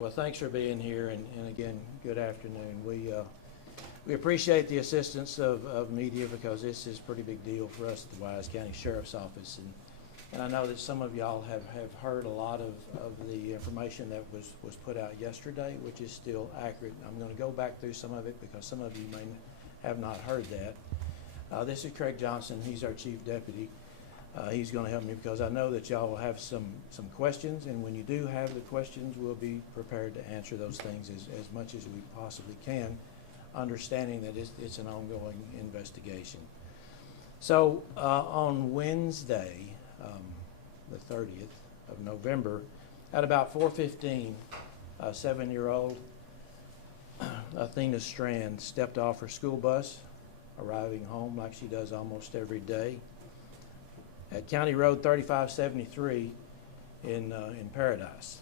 Well, thanks for being here, and again, good afternoon. We appreciate the assistance of media because this is a pretty big deal for us at the Wise County Sheriff's Office. And I know that some of y'all have heard a lot of the information that was put out yesterday, which is still accurate. I'm going to go back through some of it because some of you may have not heard that. This is Craig Johnson. He's our Chief Deputy. He's going to help me because I know that y'all will have some questions, and when you do have the questions, we'll be prepared to answer those things as much as we possibly can, understanding that it's an ongoing investigation. So on Wednesday, the 30th of November, at about 4:15, a 7-year-old Athena Strand stepped off her school bus, arriving home like she does almost every day, at County Road 3573 in Paradise.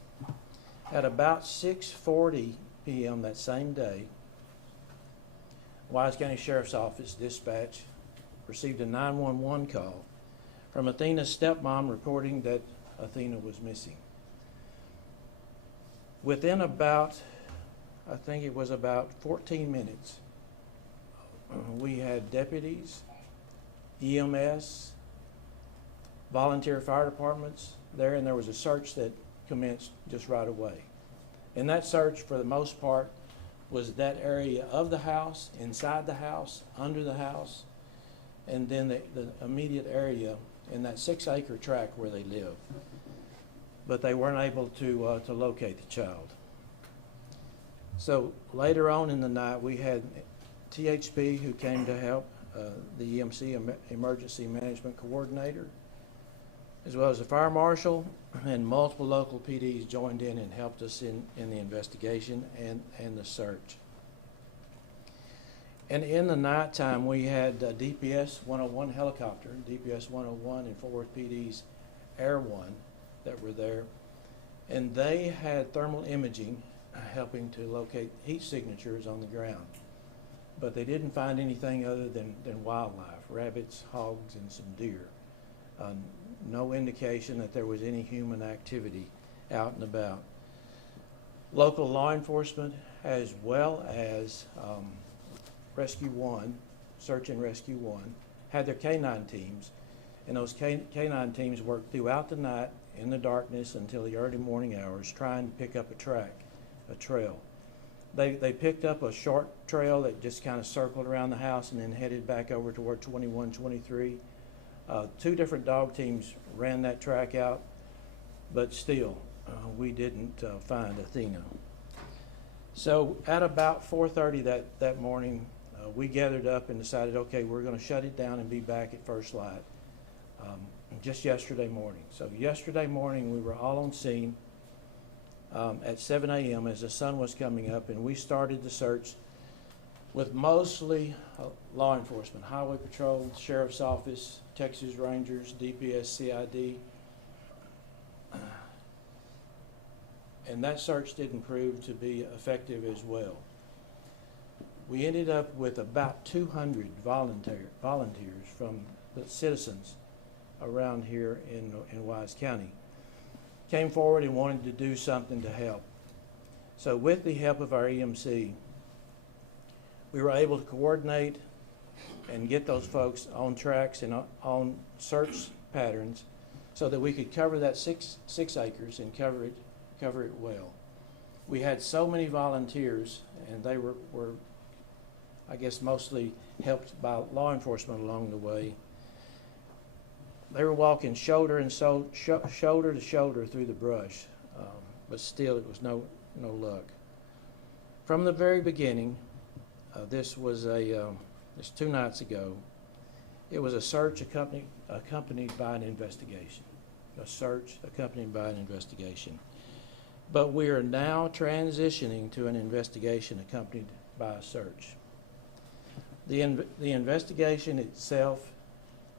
At about 6:40 p.m. that same day, Wise County Sheriff's Office dispatch received a 911 call from Athena's stepmom reporting that Athena was missing. Within about, I think it was about 14 minutes, we had deputies, EMS, volunteer fire departments there, and there was a search that commenced just right away. And that search, for the most part, was that area of the house, inside the house, under the house, and then the immediate area in that 6-acre tract where they live. But they weren't able to locate the child. So later on in the night, we had THP who came to help, the EMC, Emergency Management Coordinator, as well as the fire marshal, and multiple local PDs joined in and helped us in the investigation and the search. And in the nighttime, we had DPS 101 helicopter, DPS 101 and Fort Worth PD's Air One that were there, and they had thermal imaging helping to locate heat signatures on the ground. But they didn't find anything other than wildlife, rabbits, hogs, and some deer. No indication that there was any human activity out and about. Local law enforcement, as well as Rescue One, Search and Rescue One, had their K-9 teams, and those K-9 teams worked throughout the night in the darkness until the early morning hours trying to pick up a trail. They picked up a short trail that just kind of circled around the house and then headed back over toward 2123. 2 different dog teams ran that track out, but still, we didn't find Athena. So at about 4:30 that morning, we gathered up and decided, okay, we're going to shut it down and be back at first light just yesterday morning. So yesterday morning, we were all on scene at 7 a.m. as the sun was coming up, and we started the search with mostly law enforcement, Highway Patrol, Sheriff's Office, Texas Rangers, DPS, CID. And that search didn't prove to be effective as well. We ended up with about 200 volunteers from the citizens around here in Wise County. Came forward and wanted to do something to help. So with the help of our EMC, we were able to coordinate and get those folks on tracks and on search patterns so that we could cover that six acres and cover it well. We had so many volunteers, and they were I guess mostly helped by law enforcement along the way. They were walking shoulder to shoulder through the brush, but still it was no luck. From the very beginning, this was this 2 nights ago. It was a search accompanied by an investigation. A search accompanied by an investigation. But we are now transitioning to an investigation accompanied by a search. The investigation itself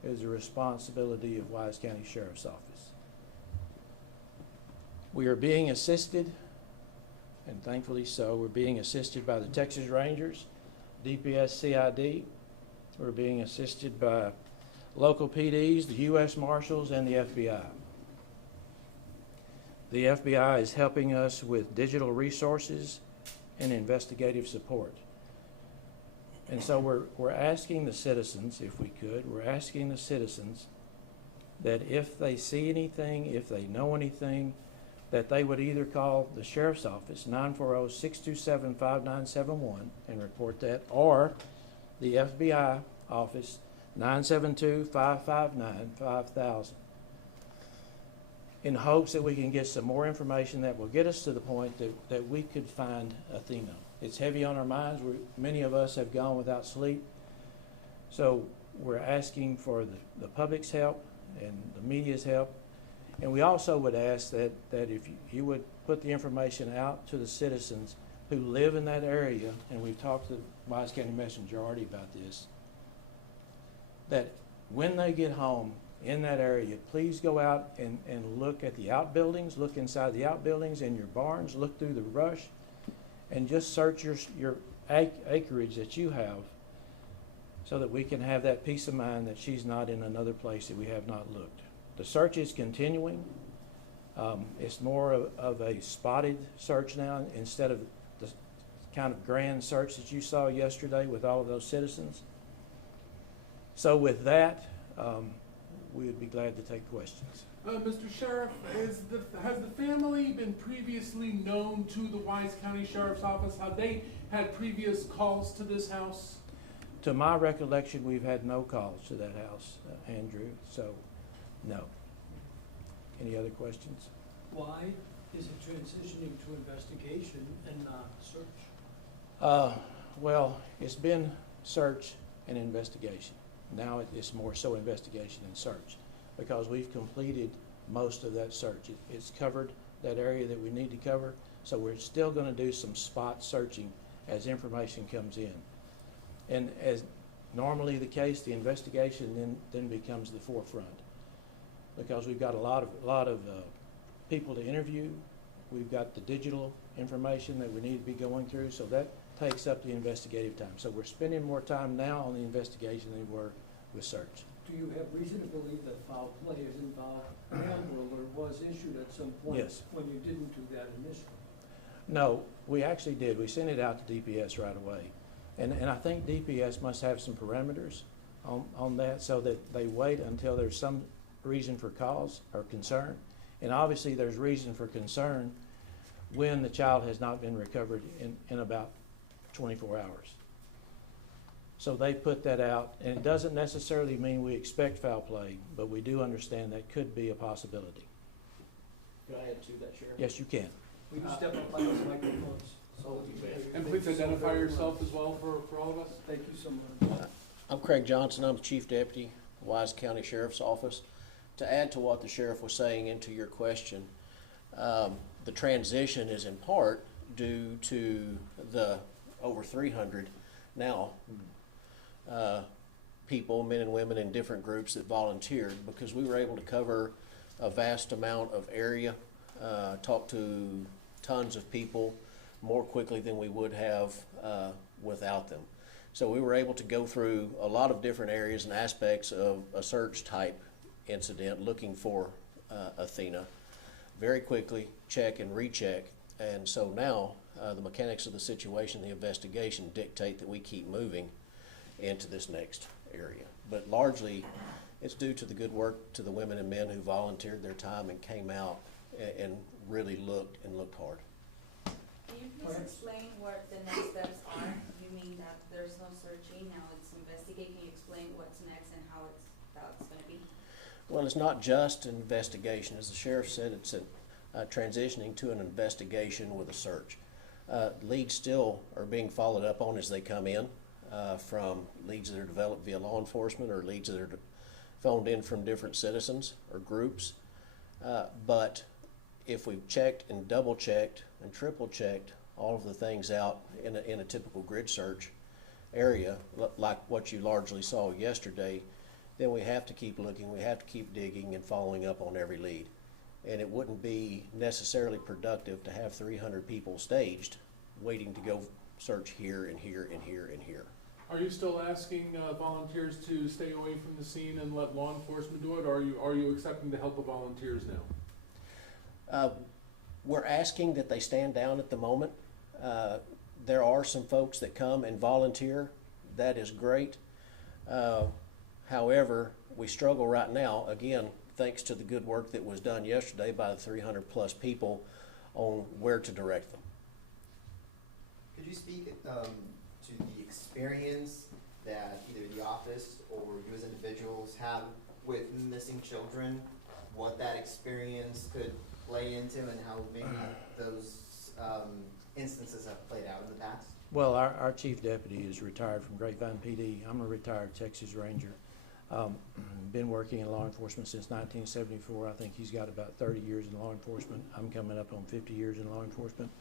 is the responsibility of Wise County Sheriff's Office. We are being assisted, and thankfully so, we're being assisted by the Texas Rangers, DPS, CID. We're being assisted by local PDs, the U.S. Marshals, and the FBI. The FBI is helping us with digital resources and investigative support. And so we're asking the citizens, if we could, we're asking the citizens that if they see anything, if they know anything, that they would either call the Sheriff's Office, 940-627-5971, and report that, or the FBI office, 972-559-5000, in hopes that we can get some more information that will get us to the point that we could find Athena. It's heavy on our minds. Many of us have gone without sleep. So we're asking for the public's help and the media's help. And we also would ask that if you would put the information out to the citizens who live in that area, and we've talked to the Wise County Messenger already about this, that when they get home in that area, please go out and look at the outbuildings, look inside the outbuildings and your barns, look through the brush, and just search your acreage that you have so that we can have that peace of mind that she's not in another place that we have not looked. The search is continuing. It's more of a spotted search now instead of the kind of grand search that you saw yesterday with all of those citizens. So with that, we would be glad to take questions. Mr. Sheriff, has the family been previously known to the Wise County Sheriff's Office? Have they had previous calls to this house? To my recollection, we've had no calls to that house, Andrew, so no. Any other questions? Why is it transitioning to investigation and not search? Well, it's been search and investigation. Now it's more so investigation and search because we've completed most of that search. It's covered that area that we need to cover, so we're still going to do some spot searching as information comes in. And as normally the case, the investigation then becomes the forefront because we've got a lot of people to interview. We've got the digital information that we need to be going through, so that takes up the investigative time. So we're spending more time now on the investigation than we were with search. Do you have reason to believe that foul play is involved now or was issued at some point? Yes. When you didn't do that initially? No, we actually did. We sent it out to DPS right away. And I think DPS must have some parameters on that so that they wait until there's some reason for cause or concern. And obviously there's reason for concern when the child has not been recovered in about 24 hours. So they put that out, and it doesn't necessarily mean we expect foul play, but we do understand that could be a possibility. Can I add to that, Sheriff? Yes, you can. Will you step up by those microphones? And please identify yourself as well for all of us. Thank you so much. I'm Craig Johnson. I'm the Chief Deputy, Wise County Sheriff's Office. To add to what the Sheriff was saying into your question, the transition is in part due to the over 300 now people, men and women in different groups that volunteered because we were able to cover a vast amount of area, talk to tons of people more quickly than we would have without them. So we were able to go through a lot of different areas and aspects of a search type incident looking for Athena very quickly, check and recheck. And so now the mechanics of the situation, the investigation dictate that we keep moving into this next area. But largely it's due to the good work to the women and men who volunteered their time and came out and really looked hard. Can you please explain what the next steps are? You mean that there's no searching, now it's investigating. Can you explain what's next and how it's going to be? Well, it's not just an investigation. As the Sheriff said, it's transitioning to an investigation with a search. Leads still are being followed up on as they come in from leads that are developed via law enforcement or leads that are phoned in from different citizens or groups. But if we've checked and double checked and triple checked all of the things out in a typical grid search area, like what you largely saw yesterday, then we have to keep looking, we have to keep digging and following up on every lead. And it wouldn't be necessarily productive to have 300 people staged waiting to go search here and here and here and here. Are you still asking volunteers to stay away from the scene and let law enforcement do it, or are you accepting the help of volunteers now? We're asking that they stand down at the moment. There are some folks that come and volunteer. That is great. However, we struggle right now, again, thanks to the good work that was done yesterday by the 300-plus people on where to direct them. Could you speak to the experience that either the office or you as individuals have with missing children, what that experience could play into, and how maybe those instances have played out in the past? Well, our chief deputy is retired from Grapevine PD. I'm a retired Texas Ranger. Been working in law enforcement since 1974. I think he's got about 30 years in law enforcement. I'm coming up on 50 years in law enforcement.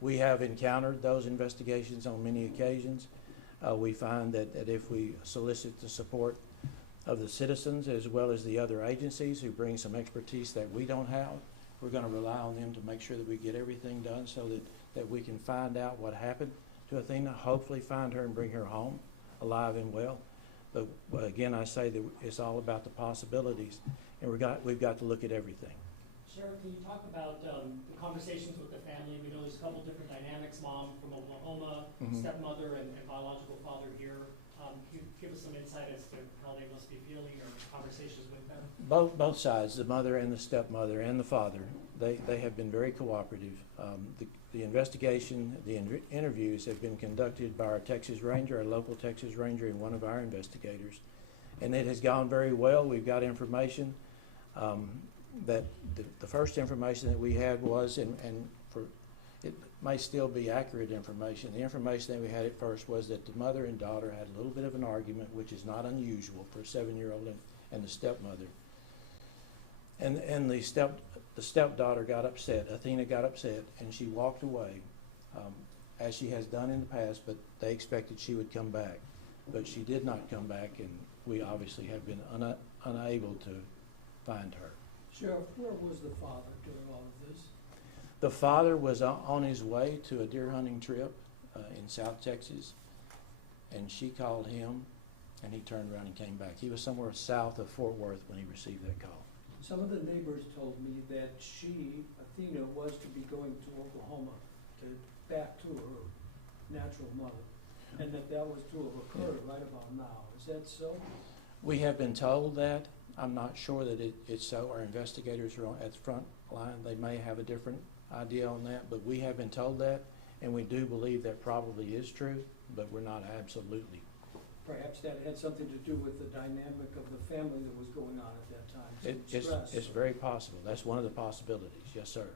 We have encountered those investigations on many occasions. We find that if we solicit the support of the citizens as well as the other agencies who bring some expertise that we don't have, we're going to rely on them to make sure that we get everything done so that we can find out what happened to Athena, hopefully find her and bring her home alive and well. But again, I say that it's all about the possibilities, and we've got to look at everything. Sheriff, can you talk about the conversations with the family? We know there's a couple different dynamics, mom from Oklahoma, stepmother, and biological father here. Can you give us some insight as to how they must be feeling or conversations with them? Both sides, the mother and the stepmother and the father, they have been very cooperative. The investigation, the interviews have been conducted by our Texas Ranger, our local Texas Ranger, and one of our investigators. And it has gone very well. We've got information that the first information that we had was, and for it may still be accurate information, the information that we had at first was that the mother and daughter had a little bit of an argument, which is not unusual for a 7-year-old and the stepmother. And the stepdaughter got upset. Athena got upset, and she walked away, as she has done in the past, but they expected she would come back. But she did not come back, and we obviously have been unable to find her. Sheriff, where was the father during all of this? The father was on his way to a deer hunting trip in South Texas, and she called him, and he turned around and came back. He was somewhere south of Fort Worth when he received that call. Some of the neighbors told me that she, Athena, was to be going to Oklahoma back to her natural mother, and that was to have occurred right about now. Is that so? We have been told that. I'm not sure that it's so. Our investigators are at the front line. They may have a different idea on that, but we have been told that, and we do believe that probably is true, but we're not absolutely. Perhaps that had something to do with the dynamic of the family that was going on at that time. It's very possible. That's one of the possibilities. Yes, sir.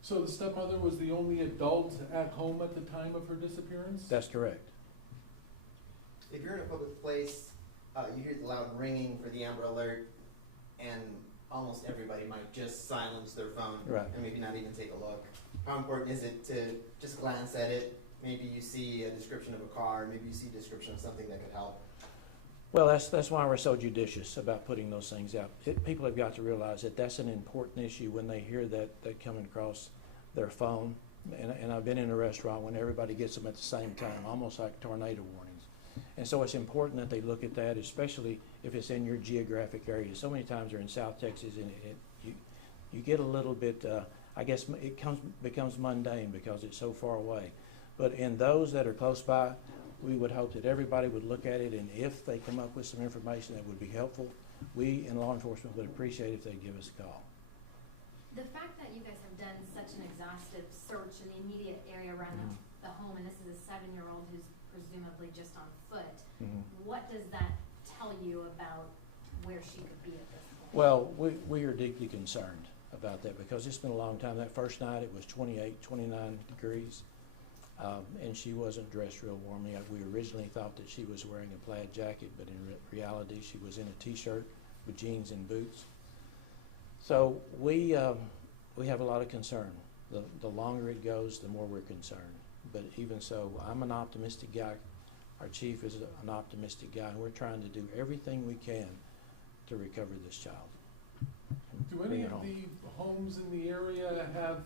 So the stepmother was the only adult at home at the time of her disappearance? That's correct. If you're in a public place, you hear the loud ringing for the Amber Alert, and almost everybody might just silence their phone and maybe not even take a look. How important is it to just glance at it? Maybe you see a description of a car, maybe you see a description of something that could help. Well, that's why we're so judicious about putting those things out. People have got to realize that that's an important issue when they hear that coming across their phone. And I've been in a restaurant when everybody gets them at the same time, almost like tornado warnings. And so it's important that they look at that, especially if it's in your geographic area. So many times they're in South Texas, and you get a little bit, I guess it becomes mundane because it's so far away. But in those that are close by, we would hope that everybody would look at it, and if they come up with some information that would be helpful, we in law enforcement would appreciate if they give us a call. The fact that you guys have done such an exhaustive search in the immediate area around the home, and this is a 7-year-old who's presumably just on foot, what does that tell you about where she could be at this point? Well, we are deeply concerned about that because it's been a long time. That first night it was 28, 29 degrees. And she wasn't dressed real warmly. We originally thought that she was wearing a plaid jacket, but in reality she was in a t-shirt with jeans and boots. So we have a lot of concern. The longer it goes, the more we're concerned. But even so, I'm an optimistic guy. Our chief is an optimistic guy, and we're trying to do everything we can to recover this child. Do any of the homes in the area have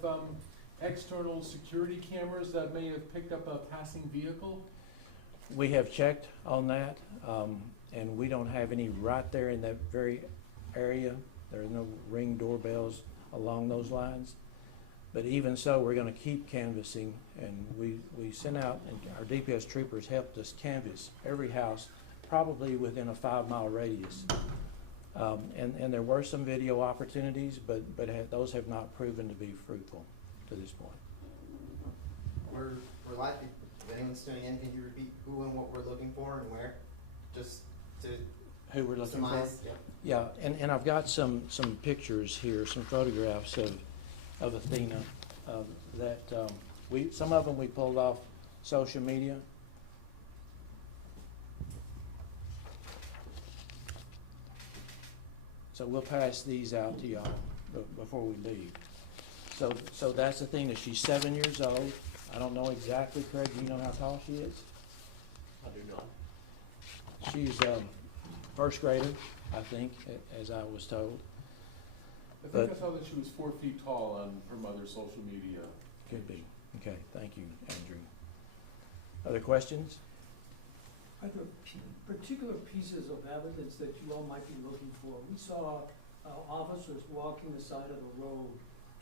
external security cameras that may have picked up a passing vehicle? We have checked on that, and we don't have any right there in that very area. There are no Ring doorbells along those lines. But even so, we're gonna keep canvassing, and we sent out, and our DPS troopers helped us canvass every house, probably within a 5-mile radius. And there were some video opportunities, but those have not proven to be fruitful to this point. We're live. If anyone's tuning in, can you repeat who and what we're looking for and where? Just to Who we're looking for? surmise. Yep. Yeah, and I've got some pictures here, some photographs of Athena, that some of them we pulled off social media. So we'll pass these out to y'all before we leave. So that's Athena. She's 7 years old. I don't know exactly, Craig, do you know how tall she is? I do not. She's first grader, I think, as I was told. I think I saw that she was 4 feet tall on her mother's social media. Could be. Okay, thank you, Andrew. Other questions? Are there particular pieces of evidence that you all might be looking for? We saw officers walking the side of the road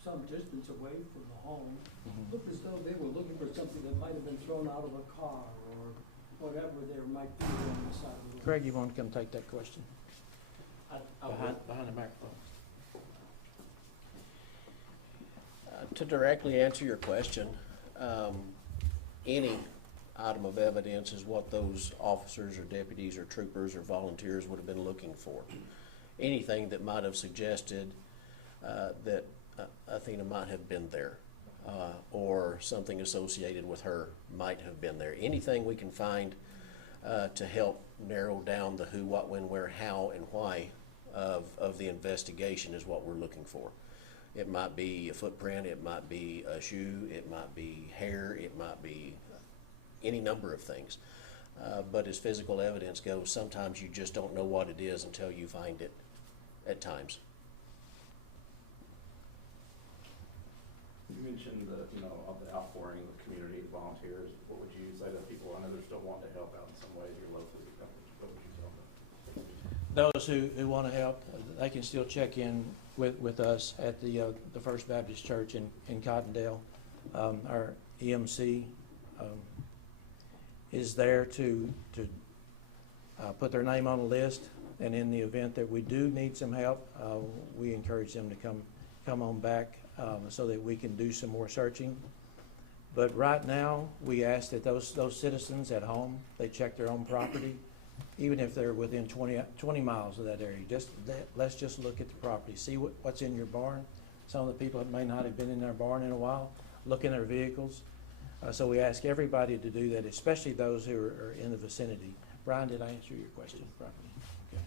some distance away from the home. Looked as though they were looking for something that might have been thrown out of a car or whatever there might be on the side of the road. Craig, you want to come take that question? Behind the microphone. To directly answer your question, any item of evidence is what those officers or deputies or troopers or volunteers would have been looking for. Anything that might have suggested that Athena might have been there, or something associated with her might have been there. Anything we can find to help narrow down the who, what, when, where, how, and why of the investigation is what we're looking for. It might be a footprint, it might be a shoe, it might be hair, it might be any number of things. But as physical evidence goes, sometimes you just don't know what it is until you find it at times. You mentioned of the outpouring of community volunteers. What would you say to people? I know they're still wanting to help out in some ways here locally. What would you tell them? Those who want to help, they can still check in with us at the First Baptist Church in Cottondale. Our EMC is there to put their name on a list, and in the event that we do need some help, we encourage them to come on back so that we can do some more searching. But right now, we ask that those citizens at home, they check their own property, even if they're within 20 miles of that area. Let's just look at the property, see what's in your barn. Some of the people may not have been in their barn in a while. Look in their vehicles. So we ask everybody to do that, especially those who are in the vicinity. Brian, did I answer your question properly? Okay.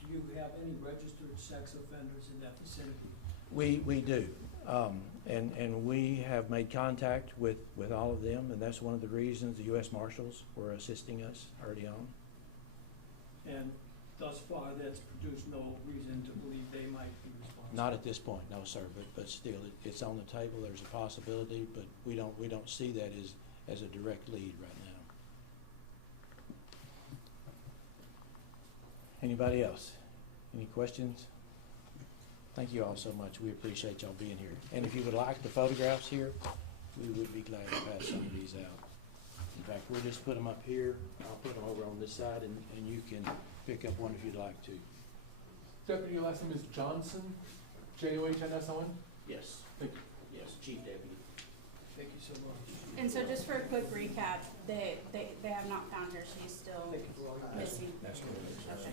Do you have any registered sex offenders in that vicinity? We do. And we have made contact with all of them, and that's one of the reasons the U.S. Marshals were assisting us early on. And thus far, that's produced no reason to believe they might be responsible? Not at this point, no, sir, but still, it's on the table. There's a possibility, but we don't see that as a direct lead right now. Anybody else? Any questions? Thank you all so much. We appreciate y'all being here. And if you would like the photographs here, we would be glad to pass some of these out. In fact, we'll just put them up here. I'll put them over on this side, and you can pick up one if you'd like to. Deputy, your last name is Johnson? Johnsson? Yes. Thank you. Yes, Chief Deputy. Thank you so much. And so just for a quick recap, they have not found her, she's still Thank you for all your missing. That's what it is. Okay.